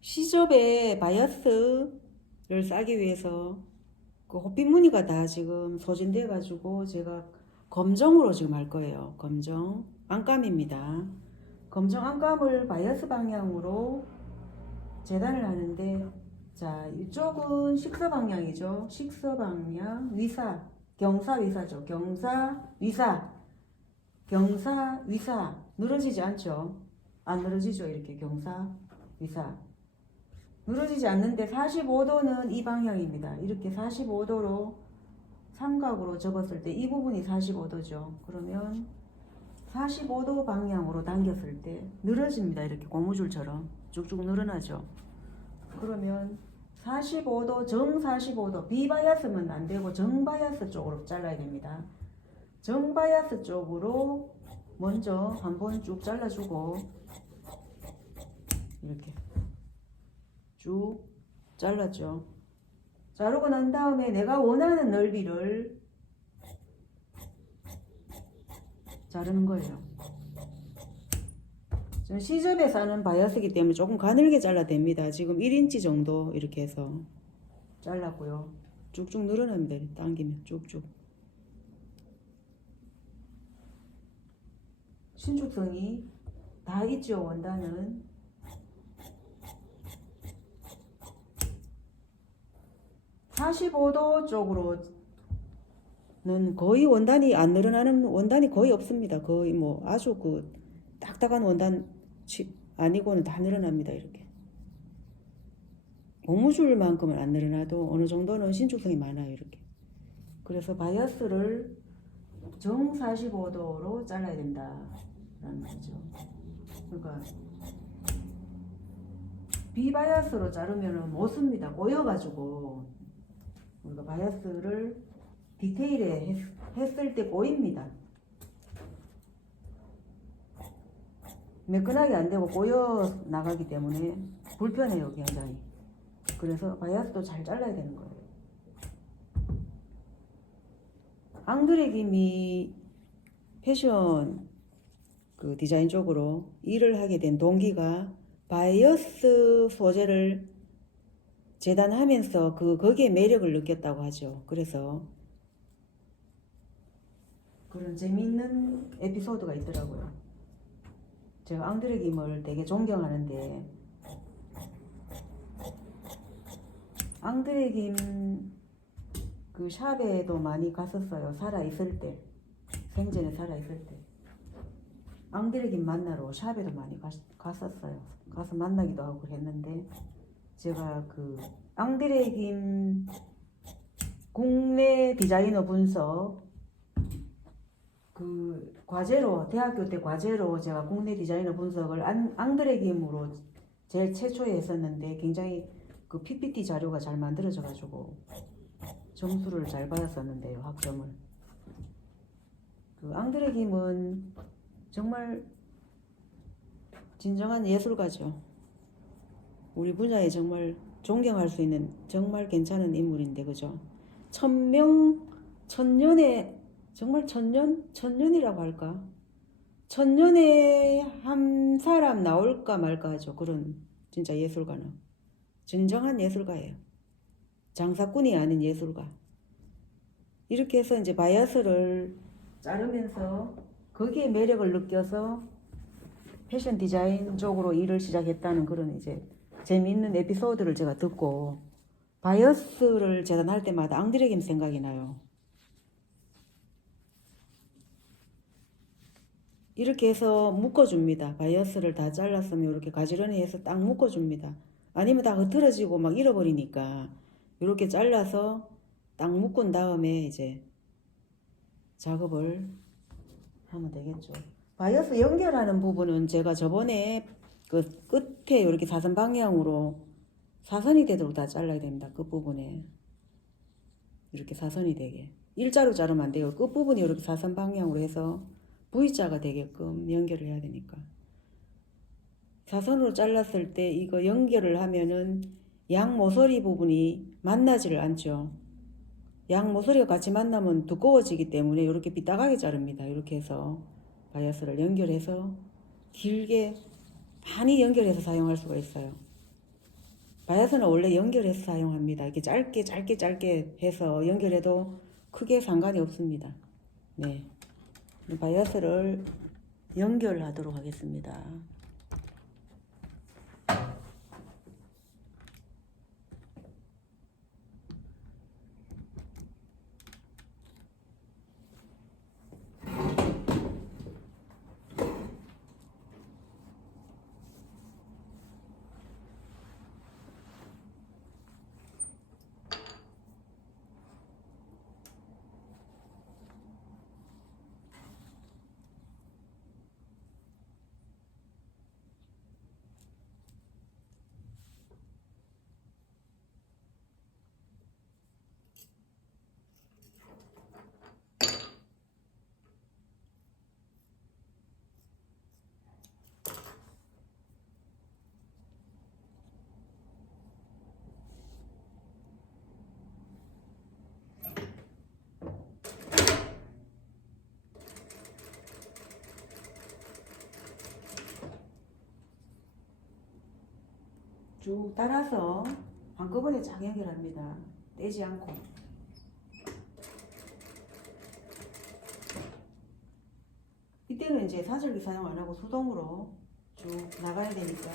시접에 바이어스를 싸기 위해서 그 호빛 무늬가 다 지금 소진돼 가지고 제가 검정으로 지금 할 거예요. 검정 안감입니다. 검정 안감을 바이어스 방향으로 재단을 하는데 자 이쪽은 식서 방향이죠. 식서 방향 위사 경사 위사죠. 경사 위사 경사 위사 늘어지지 않죠. 안 늘어지죠. 이렇게 경사 위사 늘어지지 않는데 45도는 이 방향입니다. 이렇게 45도로 삼각으로 접었을 때 이 부분이 45도죠. 그러면 45도 방향으로 당겼을 때 늘어집니다. 이렇게 고무줄처럼 쭉쭉 늘어나죠. 그러면 45도, 정 45도, 비바이아스면 안 되고 정바이아스 쪽으로 잘라야 됩니다. 정바이아스 쪽으로 먼저 한번 쭉 잘라주고 이렇게 쭉 잘랐죠. 자르고 난 다음에 내가 원하는 넓이를 자르는 거예요. 저는 시접에 사는 바이어스이기 때문에 조금 가늘게 잘라 됩니다. 지금 1인치 정도 이렇게 해서 잘랐고요. 쭉쭉 늘어납니다. 당기면 쭉쭉. 신축성이 다 있죠. 원단은. (45도) 쪽으로는 거의 원단이 안 늘어나는 원단이 거의 없습니다. 거의 뭐 아주 그 딱딱한 원단 치- 아니고는 다 늘어납니다 이렇게. 고무줄만큼은 안 늘어나도 어느 정도는 신축성이 많아요 이렇게. 그래서 바이어스를 정 45도로 잘라야 된다라는 거죠. 그러니까 비바이어스로 자르면은 못 씁니다. 꼬여가지고 우리가 바이어스를 디테일에 했, 했을 때 꼬입니다. 매끈하게 안 되고 꼬여 나가기 때문에 불편해요 굉장히. 그래서 바이아스도 잘 잘라야 되는 거예요. 앙드레 김이 패션 그 디자인 쪽으로 일을 하게 된 동기가 바이어스 소재를 재단하면서 그 거기에 매력을 느꼈다고 하죠. 그래서 그런 재미있는 에피소드가 있더라고요. 제가 앙드레 김을 되게 존경하는데 앙드레 김그 샵에도 많이 갔었어요. 살아 있을 때 생전에 살아 있을 때 앙드레 김 만나러 샵에도 많이 가, 갔었어요. 가서 만나기도 하고 그랬는데 제가 그 앙드레 김 국내 디자이너 분석 그 과제로 대학교 때 과제로 제가 국내 디자이너 분석을 안, 앙드레 김으로 제일 최초에 했었는데 굉장히 그 PPT 자료가 잘 만들어져 가지고 점수를 잘 받았었는데요 학점을. 그 앙드레 김은 정말 진정한 예술가죠 우리 분야에 정말 존경할 수 있는 정말 괜찮은 인물인데 그죠? 천명 천년에 정말 천년? 천년이라고 할까? 천년에 한 사람 나올까 말까 하죠 그런 진짜 예술가는. 진정한 예술가예요. 장사꾼이 아닌 예술가. 이렇게 해서 이제 바이어스를 자르면서 거기에 매력을 느껴서 패션 디자인 쪽으로 일을 시작했다는 그런 이제 재미있는 에피소드를 제가 듣고 바이어스를 재단할 때마다 앙드레김 생각이 나요. 이렇게 해서 묶어줍니다. 바이어스를 다 잘랐으면 이렇게 가지런히 해서 딱 묶어줍니다. 아니면 다 흐트러지고 막 잃어버리니까 이렇게 잘라서 딱 묶은 다음에 이제 작업을 하면 되겠죠. 바이어스 연결하는 부분은 제가 저번에 그 끝에 이렇게 사선 방향으로 사선이 되도록 다 잘라야 됩니다. 끝부분에 이렇게 사선이 되게 일자로 자르면 안 돼요. 끝부분이 이렇게 사선 방향으로 해서 V자가 되게끔 연결을 해야 되니까 사선으로 잘랐을 때 이거 연결을 하면은 양 모서리 부분이 만나지를 않죠. 양 모서리가 같이 만나면 두꺼워지기 때문에 이렇게 삐딱하게 자릅니다. 이렇게 해서 바이어스를 연결해서 길게 많이 연결해서 사용할 수가 있어요. 바이아스는 원래 연결해서 사용합니다. 이렇게 짧게 짧게 짧게 해서 연결해도 크게 상관이 없습니다. 네. 바이아스를 연결하도록 하겠습니다. 쭉 따라서 한꺼번에 쫙 연결합니다. 떼지 않고. 이때는 이제 사절기 사용 안 하고 수동으로 쭉 나가야 되니까.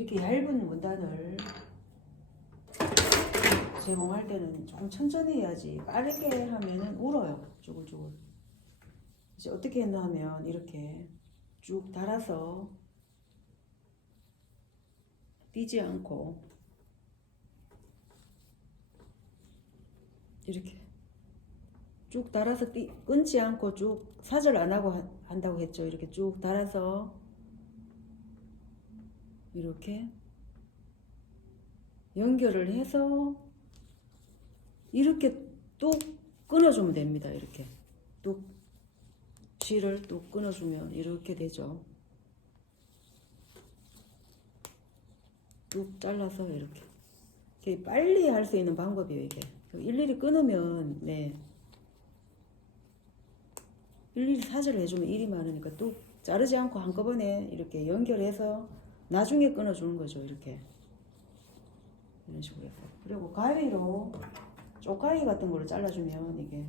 이렇게 얇은 원단을 제공할 때는 조금 천천히 해야지. 빠르게 하면은 울어요. 쭈글쭈글. 이제 어떻게 했나 하면 이렇게 쭉 달아서 띄지 않고 이렇게 쭉 달아서 띄, 끊지 않고 쭉 사절 안 하고 한- 한다고 했죠. 이렇게 쭉 달아서 이렇게 연결을 해서 이렇게 뚝 끊어주면 됩니다. 이렇게 뚝 실을 뚝 끊어주면 이렇게 되죠. 뚝 잘라서 이렇게 이게 빨리 할 수 있는 방법이에요. 이게 일일이 끊으면 네 일일이 사절을 해주면 일이 많으니까 뚝 자르지 않고 한꺼번에 이렇게 연결해서 나중에 끊어주는 거죠. 이렇게 이런 식으로 그리고 가위로 쪽가위 같은 걸로 잘라주면 이게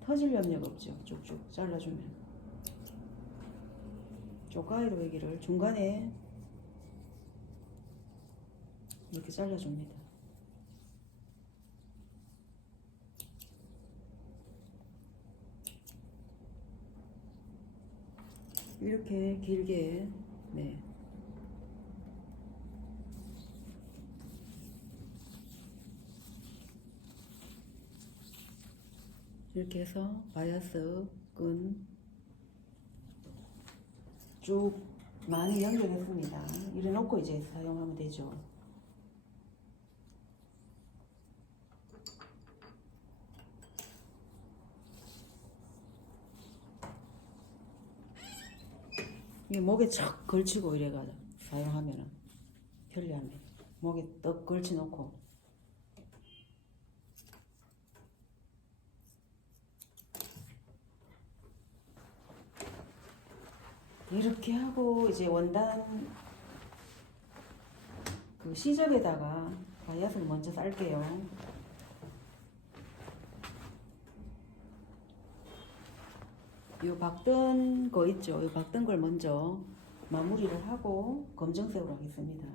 터질 염려가 없죠. 쭉쭉 잘라주면 쪽가위로 여기를 중간에 이렇게 잘라줍니다. 이렇게 길게 네. 이렇게 해서 바이아스 끈 쭉 많이 연결했습니다. 이래 놓고 이제 사용하면 되죠. 이게 목에 척 걸치고 이래가 사용하면은 편리합니다. 목에 떡 걸치 놓고 이렇게 하고 이제 원단 그 시접에다가 바이아스를 먼저 쌀게요. 요 박던 거 있죠? 요 박던 걸 먼저 마무리를 하고 검정색으로 하겠습니다.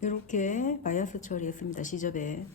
이렇게 바이아스 처리했습니다. 시접에.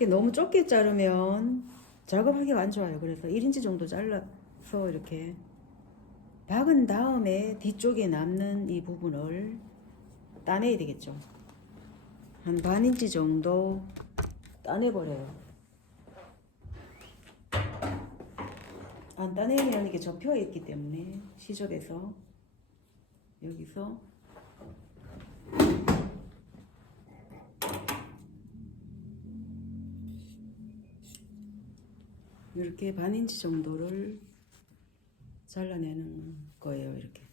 이렇게 너무 좁게 자르면 작업하기가 안 좋아요. 그래서 1인치 정도 잘라서 이렇게 박은 다음에 뒤쪽에 남는 이 부분을 따내야 되겠죠. 한 반 인치 정도 따내버려요. 안 따내면 이게 접혀 있기 때문에 시접에서 여기서 이렇게 반 인치 정도를 잘라내는 거예요. 이렇게